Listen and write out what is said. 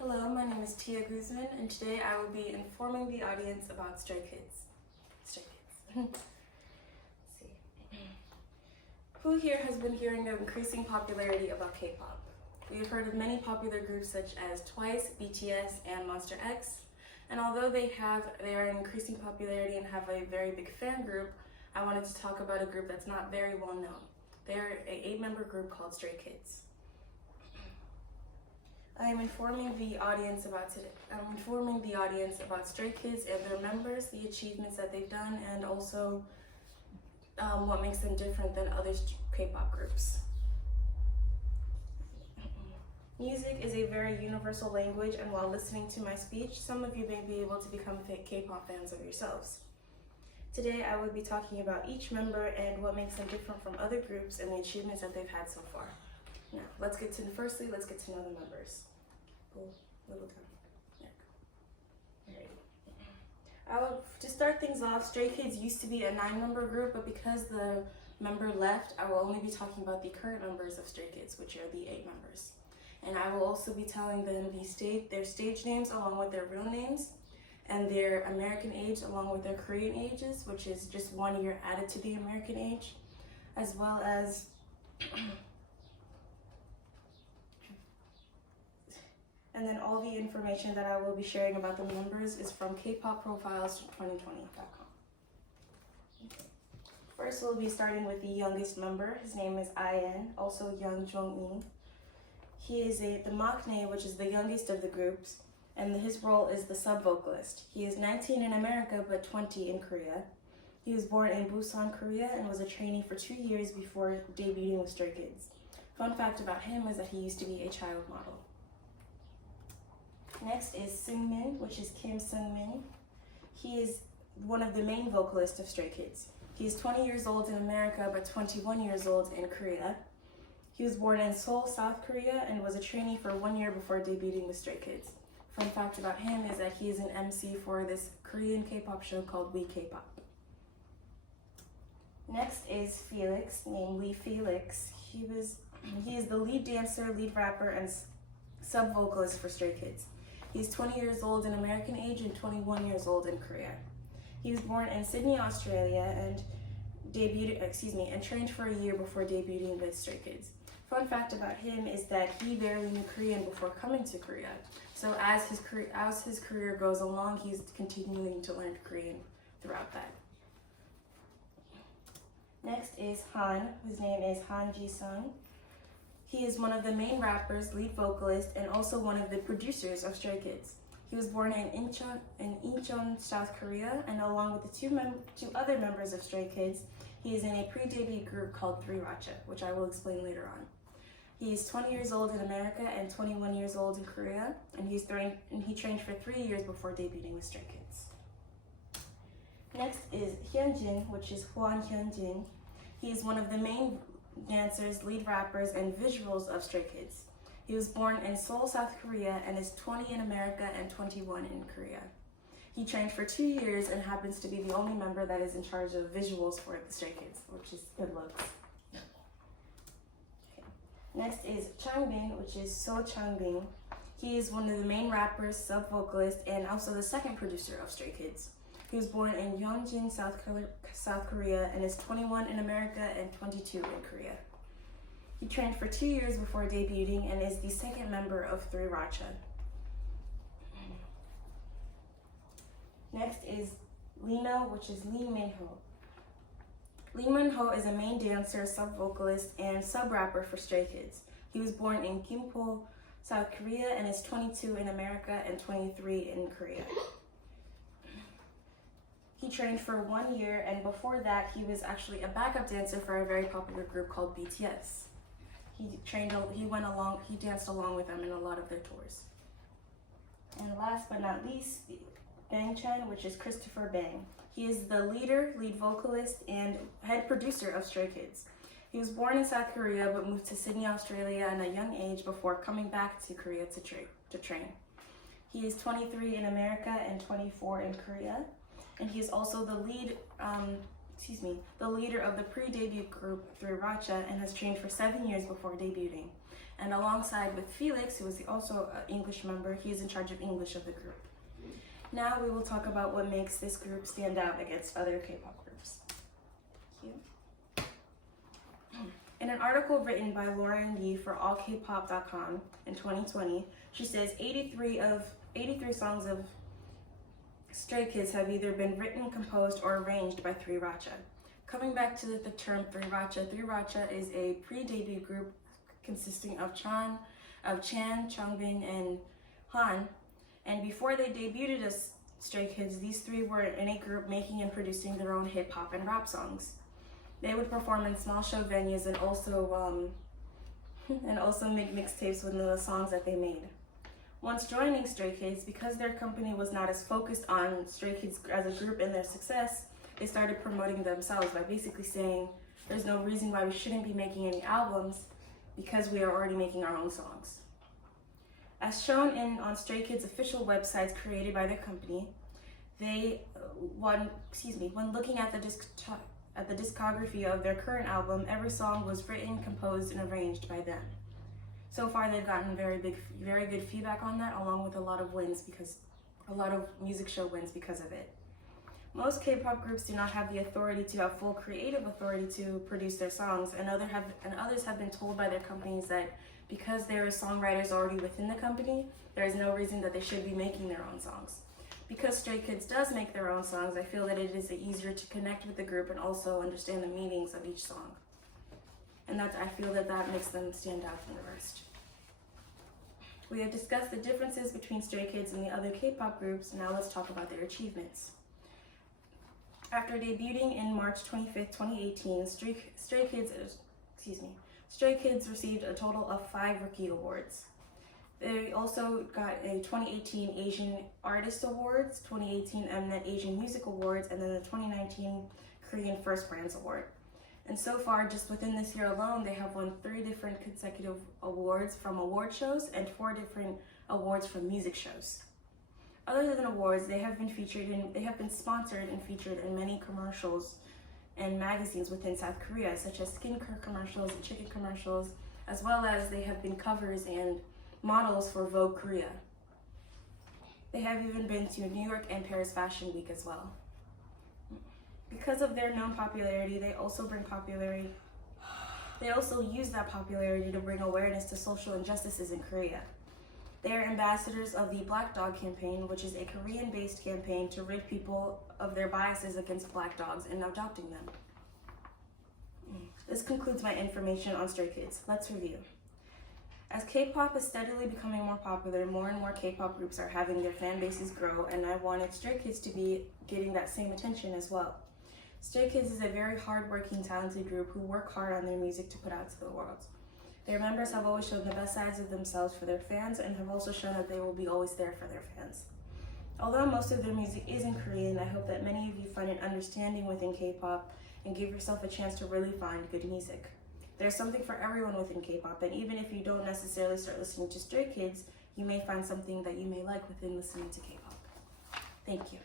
Hello, my name is Tia Guzman, and today I will be informing the audience about Stray Kids. Stray Kids. Let's see. Who here has been hearing of increasing popularity about K-pop? We have heard of many popular groups such as Twice, BTS, and Monster X, and although they are in increasing popularity and have a very big fan group, I wanted to talk about a group that's not very well known. They are an 8-member group called Stray Kids. I am informing the audience about Stray Kids and their members, the achievements that they've done, and also what makes them different than other K-pop groups. Music is a very universal language, and while listening to my speech, some of you may be able to become K-pop fans of yourselves. Today, I will be talking about each member and what makes them different from other groups and the achievements that they've had so far. Now, let's get to know the members. To start things off, Stray Kids used to be a 9-member group, but because the member left, I will only be talking about the current members of Stray Kids, which are the 8 members. And I will also be telling them their stage names along with their real names, and their American age along with their Korean ages, which is just 1 year added to the American age, as well as and then all the information that I will be sharing about the members is from kpopprofiles2020.com. First, we'll be starting with the youngest member. His name is IN, also Young Jong-in. He is the maknae, which is the youngest of the groups, and his role is the sub-vocalist. He is 19 in America, but 20 in Korea. He was born in Busan, Korea, and was a trainee for 2 years before debuting with Stray Kids. Fun fact about him is that he used to be a child model. Next is Seungmin, which is Kim Seungmin. He is one of the main vocalists of Stray Kids. He is 20 years old in America, but 21 years old in Korea. He was born in Seoul, South Korea, and was a trainee for 1 year before debuting with Stray Kids. Fun fact about him is that he is an MC for this Korean K-pop show called We K-pop. Next is Felix, namely Felix. He is the lead dancer, lead rapper, and sub-vocalist for Stray Kids. He's 20 years old in American age and 21 years old in Korea. He was born in Sydney, Australia, and trained for a year before debuting with Stray Kids. Fun fact about him is that he barely knew Korean before coming to Korea. So as his career goes along, he's continuing to learn Korean throughout that. Next is Han. His name is Han Ji-sung. He is one of the main rappers, lead vocalist, and also one of the producers of Stray Kids. He was born in Incheon, South Korea, and along with the two other members of Stray Kids, he is in a pre-debut group called 3RACHA, which I will explain later on. He is 20 years old in America and 21 years old in Korea, and he trained for 3 years before debuting with Stray Kids. Next is Hyunjin, which is Hwan Hyunjin. He is one of the main dancers, lead rappers, and visuals of Stray Kids. He was born in Seoul, South Korea, and is 20 in America and 21 in Korea. He trained for 2 years and happens to be the only member that is in charge of visuals for the Stray Kids, which is good looks. Okay. Next is Changbin, which is So Changbin. He is one of the main rappers, sub-vocalist, and also the second producer of Stray Kids. He was born in Yeonjin, South Korea, and is 21 in America and 22 in Korea. He trained for 2 years before debuting and is the second member of 3RACHA. Next is Lino, which is Lee Min-ho. Lee Min-ho is a main dancer, sub-vocalist, and sub-rapper for Stray Kids. He was born in Gimpo, South Korea, and is 22 in America and 23 in Korea. He trained for 1 year, and before that, he was actually a backup dancer for a very popular group called BTS. He danced along with them in a lot of their tours. And last but not least, Bang Chan, which is Christopher Bang. He is the lead vocalist, and head producer of Stray Kids. He was born in South Korea, but moved to Sydney, Australia at a young age before coming back to Korea to train. He is 23 in America and 24 in Korea. And he is also the leader of the pre-debut group 3RACHA, and has trained for 7 years before debuting. And alongside with Felix, who is also an English member, he is in charge of English of the group. Now we will talk about what makes this group stand out against other K-pop groups. Thank you. In an article written by Lauren Yi for allkpop.com in 2020, she says 83 songs of Stray Kids have either been written, composed, or arranged by 3RACHA. Coming back to the term 3RACHA, 3RACHA is a pre-debut group consisting of Chan, Changbin, and Han. And before they debuted as Stray Kids, these three were in a group making and producing their own hip-hop and rap songs. They would perform in small show venues and also make mixtapes with the songs that they made. Once joining Stray Kids, because their company was not as focused on Stray Kids as a group and their success, they started promoting themselves by basically saying there's no reason why we shouldn't be making any albums because we are already making our own songs. As shown on Stray Kids' official websites created by their company, when looking at the discography of their current album, every song was written, composed, and arranged by them. So far, they've gotten very good feedback on that, along with a lot of music show wins because of it. Most K-pop groups do not have the authority to have full creative authority to produce their songs, and others have been told by their companies that because there are songwriters already within the company, there is no reason that they should be making their own songs. Because Stray Kids does make their own songs, I feel that it is easier to connect with the group and also understand the meanings of each song. And I feel that makes them stand out from the rest. We have discussed the differences between Stray Kids and the other K-pop groups. Now let's talk about their achievements. After debuting in March 25th, 2018, Stray Kids received a total of 5 Rookie Awards. They also got a 2018 Asian Artist Awards, 2018 Mnet Asian Music Awards, and then the 2019 Korean First Brands Award. And so far, just within this year alone, they have won 3 different consecutive awards from award shows and 4 different awards from music shows. Other than awards, they have been sponsored and featured in many commercials and magazines within South Korea, such as skincare commercials and chicken commercials, as well as they have been covers and models for Vogue Korea. They have even been to New York and Paris Fashion Week as well. Because of their known popularity, they also use that popularity to bring awareness to social injustices in Korea. They are ambassadors of the Black Dog campaign, which is a Korean-based campaign to rid people of their biases against black dogs and adopting them. This concludes my information on Stray Kids. Let's review. As K-pop is steadily becoming more popular, more and more K-pop groups are having their fan bases grow, and I wanted Stray Kids to be getting that same attention as well. Stray Kids is a very hard-working, talented group who work hard on their music to put out to the world. Their members have always shown the best sides of themselves for their fans and have also shown that they will be always there for their fans. Although most of their music is in Korean, I hope that many of you find an understanding within K-pop and give yourself a chance to really find good music. There's something for everyone within K-pop, and even if you don't necessarily start listening to Stray Kids, you may find something that you may like within listening to K-pop. Thank you.